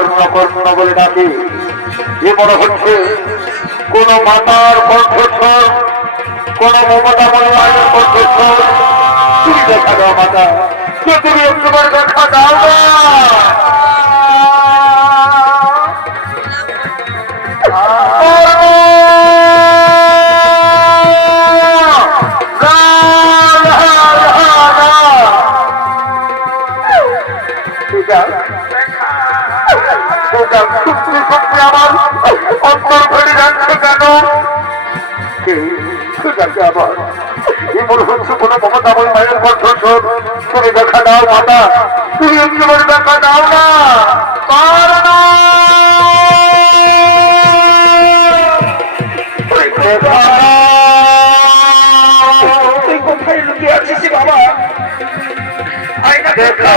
কর্ণ কর্ণ বলে ডাকে এ মনে হচ্ছে কোন মাতার কণ্ঠস্বর, কোন মমতা বলে মায়ের কণ্ঠস্বর। তুমি দেখা দাও মাতা। তুমি একটু দেখা দাও না। আমার অন্তর ভরে যাচ্ছে কেন? ঠিক এই মনে হচ্ছে কোনো মমতা বই মায়ের কণ্ঠস্বর তুমি দেখা দাও মাতা তুমি একটু দেখা দাও না। পার কোথায় লুকিয়ে আছিস বাবা? আয়না দেখা।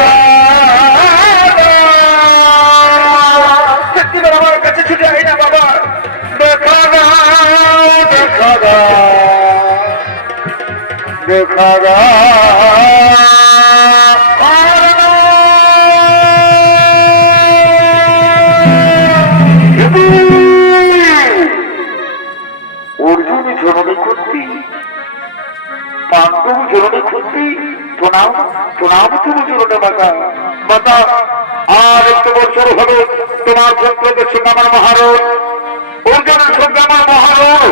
গা অর্জুন জননী করতে প্রণাম প্রণাম তুমি জননে আর একটু বছর হবে তোমার পুত্রদের সঙ্গে আমার মহারণ অর্জুনের সঙ্গে আমার মহারণ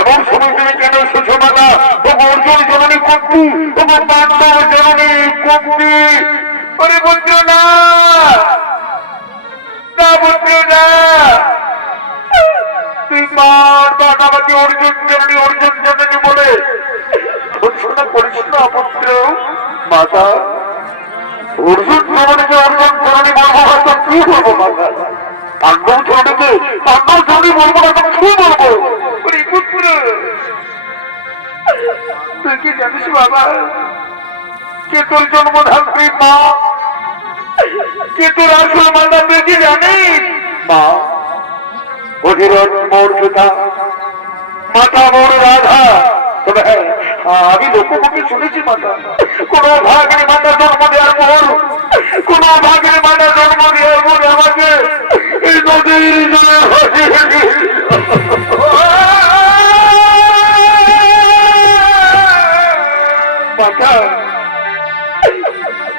এমন সময় তুমি কেন এসেছ মাতা ও অর্জুন জননী করতে ও পাণ্ডব জননী করতে ওরে পুত্র না পুত্র না তুই মার অর্জুন জননী অর্জুন জননী বলে। ঘোষণা করিস না মাতা। অর্জুন জননীকে অর্জুন জননী বলব হয়তো কি বলব, মাতা? পাণ্ডব জননীকে পাণ্ডব জননী বলব না, তো কি বলব? কি জানিস বাবা? কে তোর জন্মধাত্রী মা? কে তোর আসল মাতা তুই কি জানিস? মা অধীরণ মর্যাদা মাতা মোর রাধা। তবে হ্যাঁ, আমি লোকমুখে শুনেছি মাতা। কোন ভাগের মাতা জন্ম দেওয়ার পর কোন ভাগের মাতা জন্ম দেওয়ার পর আমাকে এই নদীর জলে ভাসিয়ে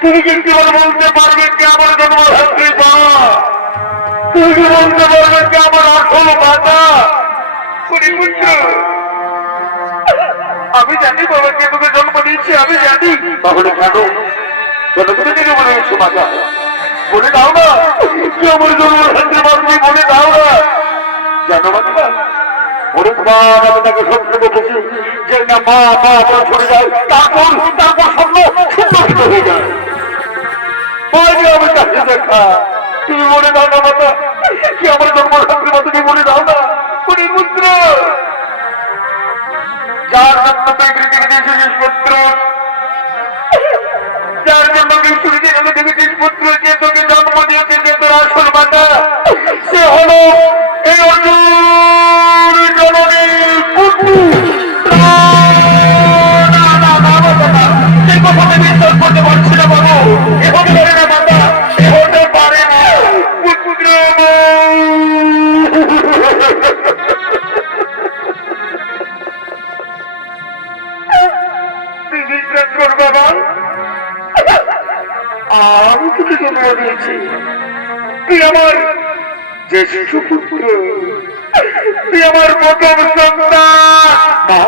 তুমি কি কেবল বলতে পারবে কি আমার জন্মধাত্রী মা? তুমি কি বলতে পারবে কি আমার আসল মাতা? শুনি পুত্র আমি জানি বাবা কে তোকে জন্ম দিয়েছি, আমি জানি। তাহলে কেন কেন তুমি থেকে বলে গেছো মাতা? বলে দাও না। কি আমার জন্ম শান্তি বাঁচবি বলে দাও না। জানো মাতা? আমি তাকে স্বপ্ন দেখেছি যে না ছুটে যায়, তারপর তারপর হয়ে যায়। তুমি মনে দাও না মাতা কি আমার জন্ম শান্তি মা তুমি মনে দাও আমার প্রথম সন্তান। মা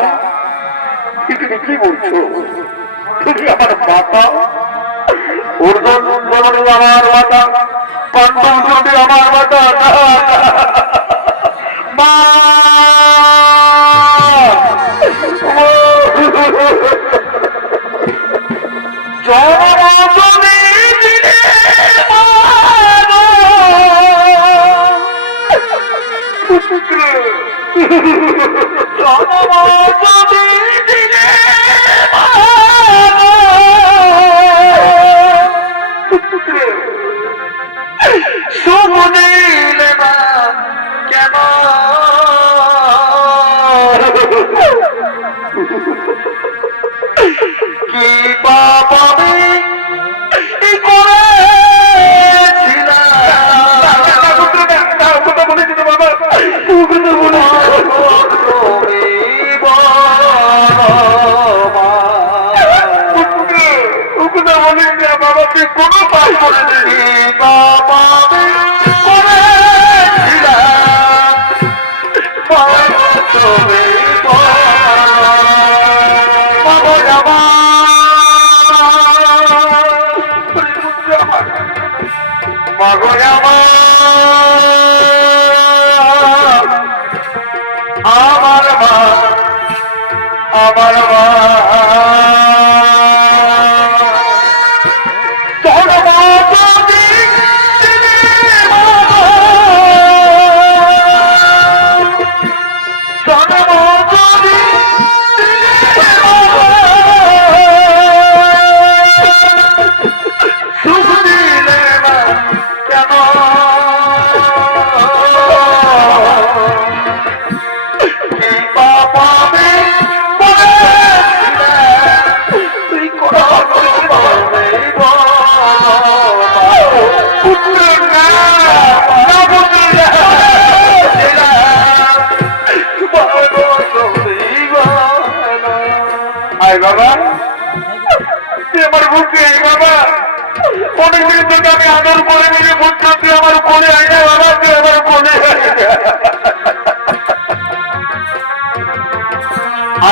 কি বলছো? তুমি আমার মাতা ওর জন্য আমার মাতা।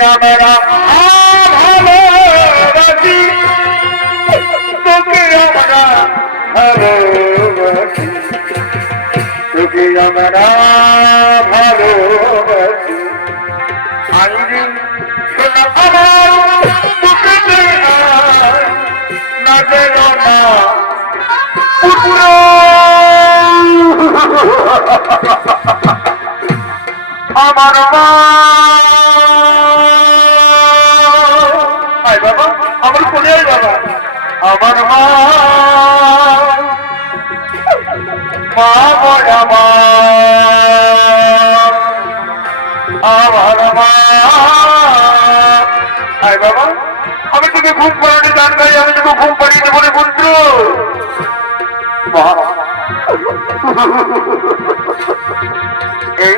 আমরা ভালোবাসি তোকে আমরা ভালোবাসি তোকে আমরা ভালোবাসি আইনি শোনা আমার তোকে না যেন না আমার মা আমার মা আমার মা আয় বাবা আমি তোকে ঘুম পাড়ানি, গান গাই, আমি তোকে ঘুম পাড়িয়ে দেবো রে পুত্র এই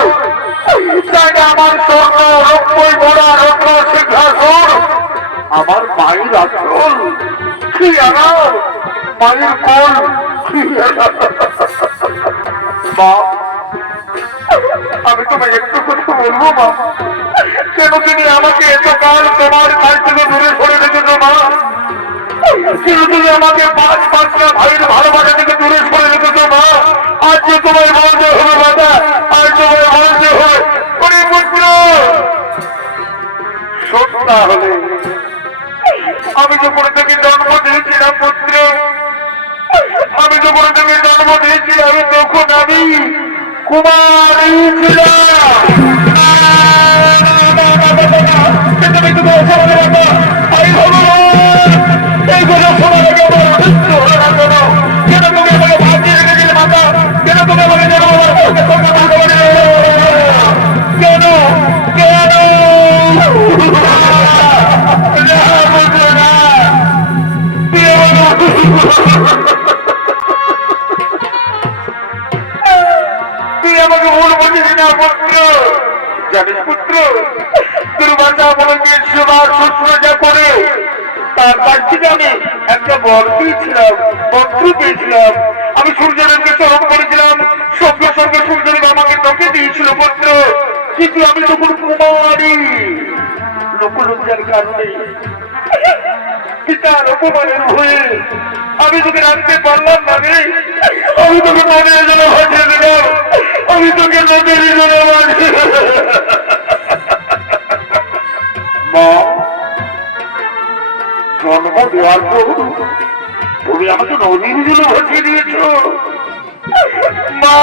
আমি তোমায় একটু কথা বলব, মা। কেন তুমি আমাকে এত কাল তোমার কাছ থেকে দূরে সরে রেখেছো, মা? কেন তুমি আমাকে পাঁচ পাঁচটা ভাইয়ের ভালোবাসা থেকে দূরে সরে রেখেছো, মা? আজকে তোমায় বলতে হলো আমি একটা বর দিয়েছিলাম পত্র পেয়েছিলাম আমি সূর্যদেবকে স্মরণ করেছিলাম। সঙ্গে সঙ্গে সূর্যদেব আমাকে তোকে দিয়েছিল পত্র কিন্তু আমি তখন কুমারী লোকলজ্জার কারণে অপমানের হয়ে আমি তোকে রাখতে পারলাম না রে। আমি তোকে মনে জন্য ভাসিয়ে দিলাম। আমি তোকে নদীর জন্য মা জন্ম দেওয়ার পর তুমি আমাকে নদীর জন্য ভাসিয়ে দিয়েছ। মা!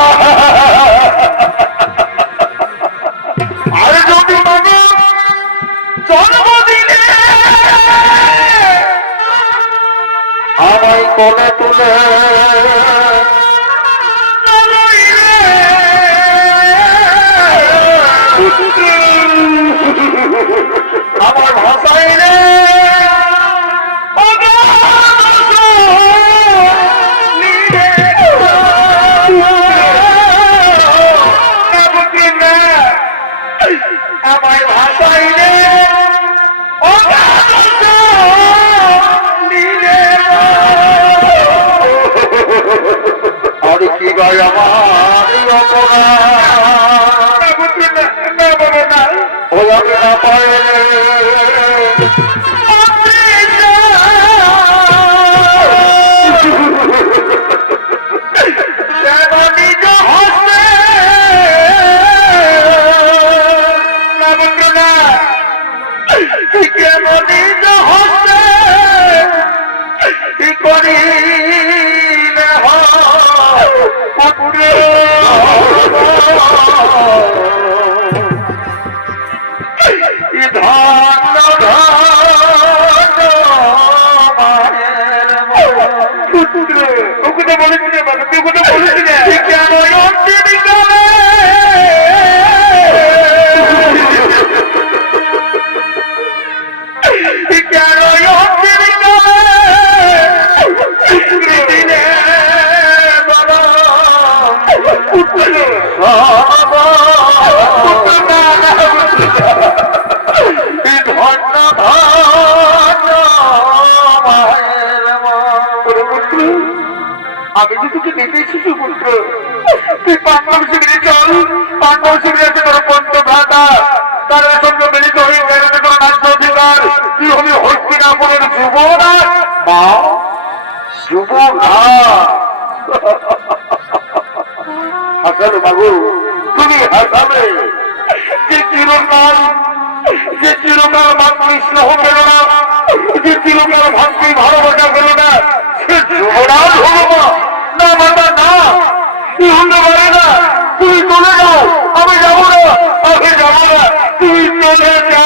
ওকে তো বলেছি না আমি তো তোকে নিতে এসেছি পুত্র, তুই পাণ্ডব শিবিরে চল পাণ্ডব শিবিরে আছে তোর পঞ্চ ভ্রাতা তাদের সঙ্গে মিলিত হয়ে বেরোতে তোর রাজ্য অধিকার। তুই হবি হস্তিনাপুরের যুবরাজ। মা, যুবরাজ। হাসানো বাবু, তুমি হাসাবে। যে চিরকাল যে চিরকাল মাতৃ স্নেহ পেল না? যে চিরকাল ভাতৃ ভালোবাসা পেল না? সে যুবরাজ হলো না না মাতা না। তুই হতে পারে না তুমি চলে যাও আমি যাব না, আমি যাব না, তুই চলে যা।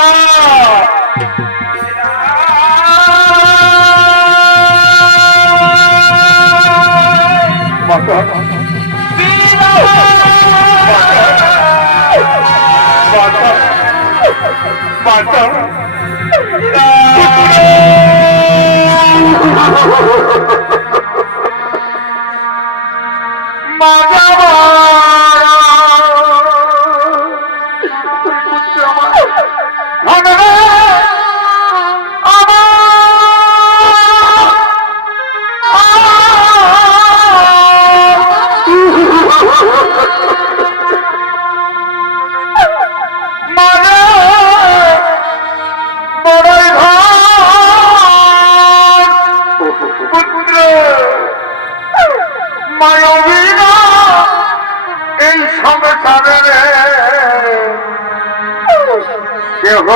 মাতা পুত্র মানবীনা এই সংসারে কেহ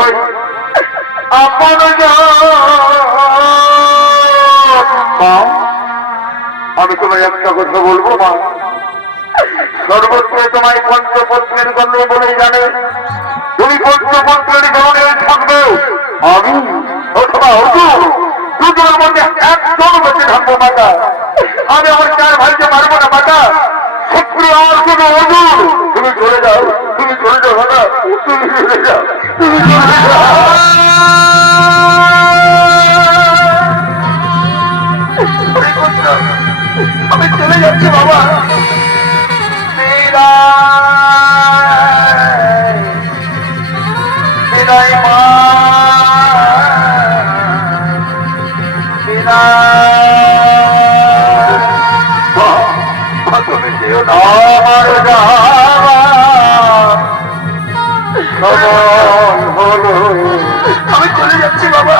আপন আমি তোমায় একটা কথা বলব মা সর্বত্র তোমায় পঞ্চপত্রের গণ্য বলেই জানে। তুমি পঞ্চপত্রের গণে থাকবে। আমি অথবা অর্জুন দুজনের মধ্যে থাকব মাতা আমি আমার চার ভাইকে মারবো না বাটা শত্রু আমার শুধু অর্জুন তুমি চলে যাও, তুমি চলে যাও বাটা তুমি চলে যাও, তুমি চলে যাও। আমি চলে যাচ্ছি, বাবা। তুমি যেও না আমার হলো আমি চলে যাচ্ছি বাবা।